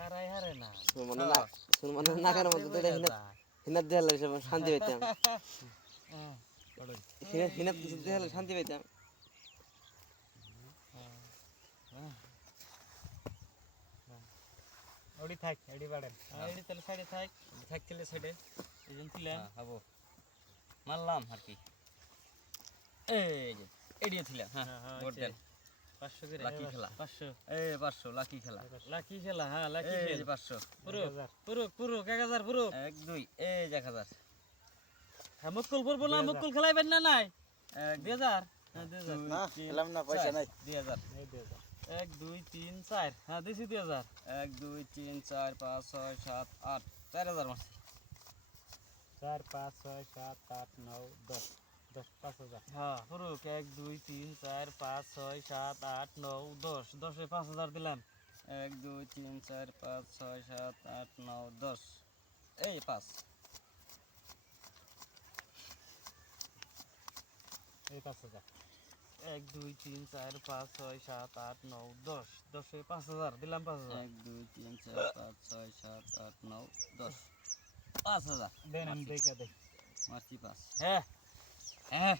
হারাই হারে না সুলমানের নাকের মধ্যে তো হিনাত দেয়ালে শান্তি পাইতাম হিনাত দেয়ালে শান্তি পাইতাম ওডি থাক এডি বাড়েন এডি তাহলে সাইডে থাক থাকলে সাইডে এইজন ছিলাম হবো মারলাম আর কি এই যে এডিও ছিলাম হ্যাঁ ভোট দেন 500 করে লাকি খেলা 500 এই 500 লাকি খেলা হ্যাঁ লাকি খেলা এই যে 500 পুরো 1000 পুরো 1 2 এই যে 1000 হ্যাঁ মুকুল পড়বো না মুকুল খেলাইবেন না নাই 2000 হ্যাঁ 2000 না খেলাম না পয়সা নাই 2000 এই 2000 1 2 3 4 হ্যাঁ দিছি 2000 1 2 3 4 5 6 7 8 4000 মারছি 4 5 6 7 8 9 10 10 5000 হ্যাঁ পুরো 1 2 3 4 5 6 7 8 9 10 10 এ 5000 দিলাম 1 2 3 4 5 6 7 8 9 10 এই 5 এই 5000 1 2 3 4 5 6 7 8 9 10 10 এ 5000 দিলাম 5000 1 2 3 4 5 6 7 8 9 10 5000 দেন আমি দেখা দেই মারছি 5 হ্যাঁ হ্যাঁ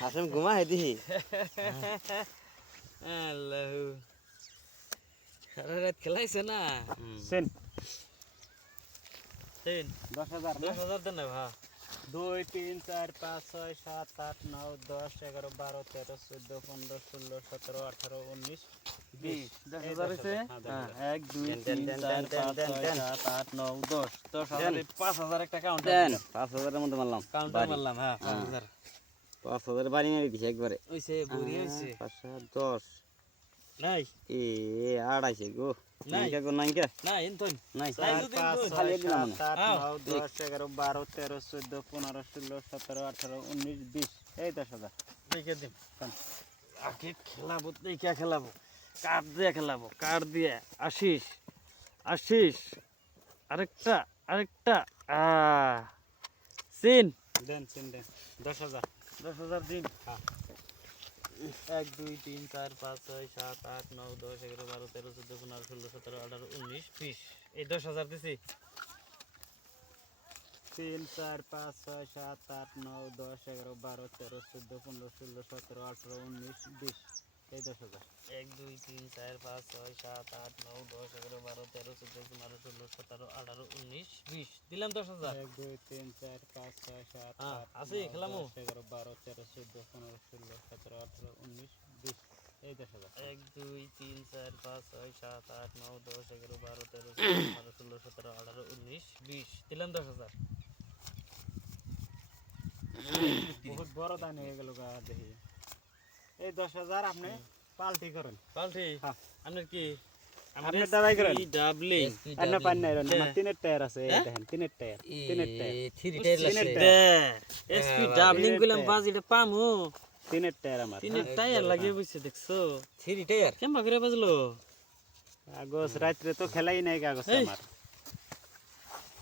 হাসেম ঘুমা হে দিহি আল্লাহ সারা রাত খেলাইছে না সেন সেন 10000 দেন না ভাই 2 3 4 5 6 7 8 9 10 11 12 13 14 15 16 17 18 19 20 10000 হইছে হ্যাঁ 1 2 দেন 3 4 5 6 7 8 9 10 10000 5000 একটা কাউন্টার দেন 5000 এর মধ্যে মারলাম কাউন্টার মারলাম হ্যাঁ 5000 5000 বাড়ি মেরে দিছি একবারে হইছে বুড়ি হইছে 5 10 নাই এ আড়াইছে গো নাই। নাইকা গো নাইকা না এনতন নাই নাই যদি দুই। খালি দিলাম না 8 9 10 11 12 13 14 15 16 17 18 19 20 এই 10000 দেখে দিন আগে খেলাবো দেখে খেলাবো কার্ড দিয়ে খেলাবো কার্ড দিয়ে আশিস আরেকটা সিন দেন সেন দেন 10000 10,000 দিন 1 2 3 4 5 6 7 8 9 10 11 12 13 14 15 16 17 18 19 20 এই 10,000 দিছি 3 4 5 6 7 8 9 10 11 12 13 14 15 16 17 18 19 20 এই 10000 1 2 3 4 5 6 7 8 9 10 11 12 13 14 15 16 17 18 19 20 দিলাম 10,000 1 2 3 4 5 6 7 হ্যাঁ 8 আছে খেলামু 11 12 13 14 15 16 17 18 19 20 এই 10000 1 2 3 4 5 6 7 8 9 10 11 12 13 15 16 17 18 19 20 দিলাম 10,000 বহুত বড় দান হয়ে গেল গা দেখি এই 10000 আপনি পাল্টি করেন পাল্টি হ্যাঁ। আপনার কি আপনি দাবাই করেন ডাবলিং আপনি পান নাই রন আমার তিনের টায়ার আছে এই দেখেন তিনের টায়ার থ্রি টায়ার লাগছে এসপি ডাবলিং কইলাম বাজিটা পামু তিনের টায়ার আমার তিন টায়ার লাগিয়ে বসে দেখছো থ্রি টায়ার কেমন করে বাজলো আগস রাত্রে তো খেলাই নাই কাগজ আমার